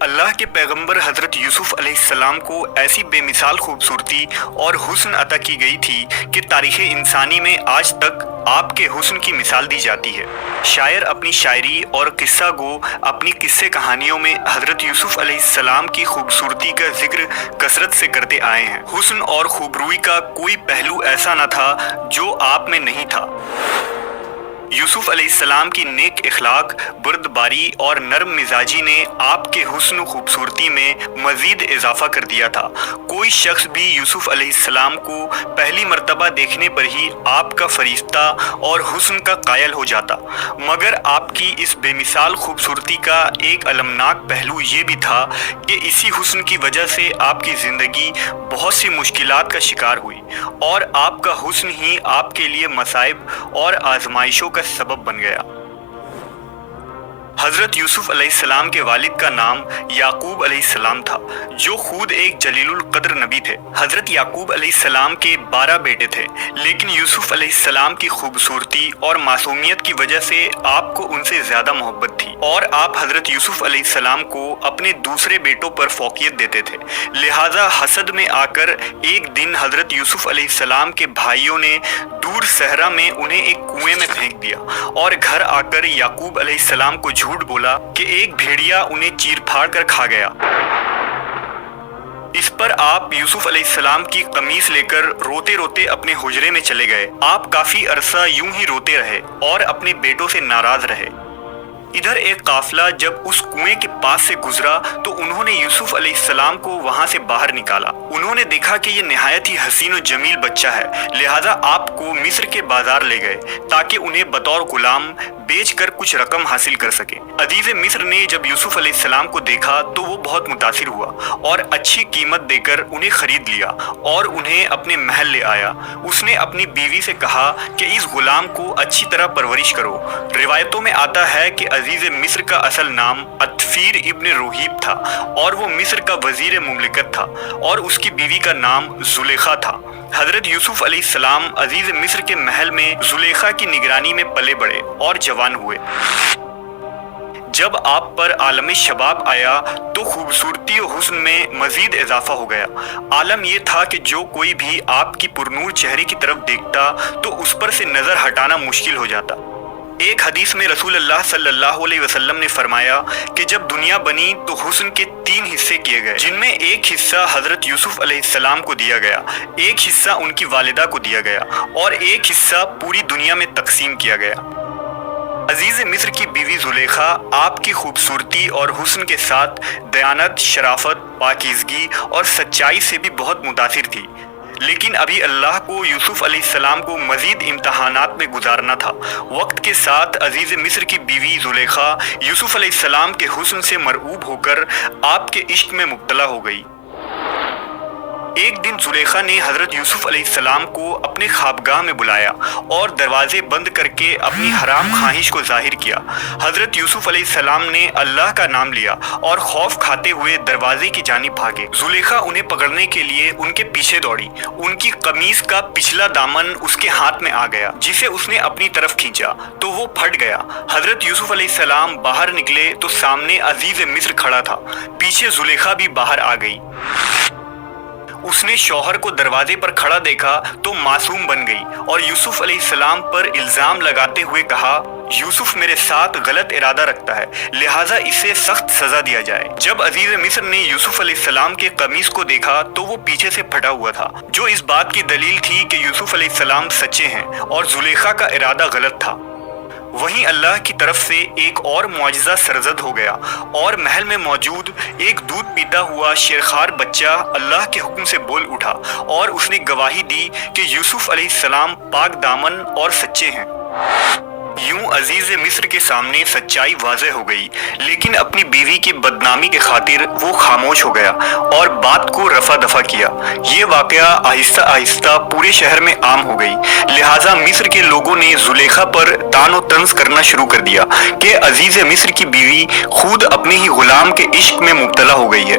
اللہ کے پیغمبر حضرت یوسف علیہ السلام کو ایسی بے مثال خوبصورتی اور حسن عطا کی گئی تھی کہ تاریخ انسانی میں آج تک آپ کے حسن کی مثال دی جاتی ہے۔ شاعر اپنی شاعری اور قصہ گو اپنی قصے کہانیوں میں حضرت یوسف علیہ السلام کی خوبصورتی کا ذکر کثرت سے کرتے آئے ہیں۔ حسن اور خوبروئی کا کوئی پہلو ایسا نہ تھا جو آپ میں نہیں تھا۔ یوسف علیہ السلام کی نیک اخلاق، بردباری اور نرم مزاجی نے آپ کے حسن و خوبصورتی میں مزید اضافہ کر دیا تھا۔ کوئی شخص بھی یوسف علیہ السلام کو پہلی مرتبہ دیکھنے پر ہی آپ کا فرشتہ اور حسن کا قائل ہو جاتا، مگر آپ کی اس بے مثال خوبصورتی کا ایک المناک پہلو یہ بھی تھا کہ اسی حسن کی وجہ سے آپ کی زندگی بہت سی مشکلات کا شکار ہوئی، اور آپ کا حسن ہی آپ کے لیے مصائب اور آزمائشوں کا سبب بن گیا۔ حضرت یوسف علیہ السلام کے والد کا نام یعقوب علیہ السلام تھا، جو خود ایک جلیل القدر نبی تھے۔ حضرت یعقوب علیہ السلام کے 12 بیٹے تھے، لیکن یوسف علیہ السلام کی خوبصورتی اور معصومیت کی وجہ سے آپ کو ان سے زیادہ محبت تھی، اور آپ حضرت یوسف علیہ السلام کو اپنے دوسرے بیٹوں پر فوقیت دیتے تھے۔ لہٰذا حسد میں آ کر ایک دن حضرت یوسف علیہ السلام کے بھائیوں نے دور صحرا میں انہیں ایک کنویں میں پھینک دیا، اور گھر آ کر یعقوب علیہ السلام کو جھوٹ بولا کہ ایک بھیڑیا انہیں چیر پھاڑ کر کھا گیا۔ اس پر آپ یوسف علیہ السلام کی قمیص لے کر روتے روتے اپنے حجرے میں چلے گئے۔ آپ کافی عرصہ یوں ہی روتے رہے اور اپنے بیٹوں سے ناراض رہے۔ ادھر ایک قافلہ جب اس کنویں کے پاس سے گزرا تو انہوں نے یوسف علیہ السلام کو وہاں سے باہر نکالا۔ انہوں نے دیکھا کہ یہ نہایت ہی حسین و جمیل بچہ ہے، لہٰذا آپ کو مصر کے بازار لے گئے تاکہ انہیں بطور غلام بیچ کر کچھ رقم حاصل کر سکے۔ عزیز مصر نے جب یوسف علیہ السلام کو دیکھا تو وہ بہت متاثر ہوا اور اچھی قیمت دے کر انہیں خرید لیا اور انہیں اپنے محل لے آیا۔ اس نے اپنی بیوی سے کہا کہ اس غلام کو اچھی طرح پرورش کرو۔ روایتوں میں آتا ہے کہ عزیز مصر کا اصل نام عطفیر ابن روحیب تھا، اور وہ مصر کا وزیر مملکت تھا، اور اس کی بیوی کا نام زلیخا تھا۔ حضرت یوسف علیہ السلام عزیز مصر کے محل میں زلیخا کی نگرانی میں پلے بڑھے اور جوان ہوئے۔ جب آپ پر عالم شباب آیا تو خوبصورتی و حسن میں مزید اضافہ ہو گیا۔ عالم یہ تھا کہ جو کوئی بھی آپ کی پرنور چہرے کی طرف دیکھتا تو اس پر سے نظر ہٹانا مشکل ہو جاتا۔ ایک حدیث میں رسول اللہ صلی اللہ علیہ وسلم نے فرمایا کہ جب دنیا بنی تو حسن کے 3 حصے کیے گئے، جن میں ایک حصہ حضرت یوسف علیہ السلام کو دیا گیا، ایک حصہ ان کی والدہ کو دیا گیا، اور ایک حصہ پوری دنیا میں تقسیم کیا گیا۔ عزیز مصر کی بیوی زلیخا آپ کی خوبصورتی اور حسن کے ساتھ دیانت، شرافت، پاکیزگی اور سچائی سے بھی بہت متاثر تھی، لیکن ابھی اللہ کو یوسف علیہ السلام کو مزید امتحانات میں گزارنا تھا۔ وقت کے ساتھ عزیز مصر کی بیوی زلیخا یوسف علیہ السلام کے حسن سے مرعوب ہو کر آپ کے عشق میں مبتلا ہو گئی۔ ایک دن زلیخا نے حضرت یوسف علیہ السلام کو اپنے خوابگاہ میں بلایا اور دروازے بند کر کے اپنی حرام خواہش کو ظاہر کیا۔ حضرت یوسف علیہ السلام نے اللہ کا نام لیا اور خوف کھاتے ہوئے دروازے کی جانب بھاگے۔ زلیخا انہیں پکڑنے کے لیے ان کے پیچھے دوڑی۔ ان کی قمیص کا پچھلا دامن اس کے ہاتھ میں آ گیا، جسے اس نے اپنی طرف کھینچا تو وہ پھٹ گیا۔ حضرت یوسف علیہ السلام باہر نکلے تو سامنے عزیز مصر کھڑا تھا، پیچھے زلیخا بھی باہر آ گئی۔ اس نے شوہر کو دروازے پر کھڑا دیکھا تو معصوم بن گئی اور یوسف علیہ السلام پر الزام لگاتے ہوئے کہا، یوسف میرے ساتھ غلط ارادہ رکھتا ہے، لہٰذا اسے سخت سزا دیا جائے۔ جب عزیز مصر نے یوسف علیہ السلام کے قمیص کو دیکھا تو وہ پیچھے سے پھٹا ہوا تھا، جو اس بات کی دلیل تھی کہ یوسف علیہ السلام سچے ہیں اور زلیخا کا ارادہ غلط تھا۔ وہیں اللہ کی طرف سے ایک اور معجزہ سرزد ہو گیا، اور محل میں موجود ایک دودھ پیتا ہوا شیرخوار بچہ اللہ کے حکم سے بول اٹھا اور اس نے گواہی دی کہ یوسف علیہ السلام پاک دامن اور سچے ہیں۔ یوں عزیز مصر کے سامنے سچائی واضح ہو گئی، لیکن اپنی بیوی کی بدنامی کے خاطر وہ خاموش ہو گیا اور بات کو رفع دفع کیا۔ یہ واقعہ آہستہ آہستہ پورے شہر میں عام ہو گئی، لہٰذا مصر کے لوگوں نے زلیخا پر طعن و طنز کرنا شروع کر دیا کہ عزیز مصر کی بیوی خود اپنے ہی غلام کے عشق میں مبتلا ہو گئی ہے۔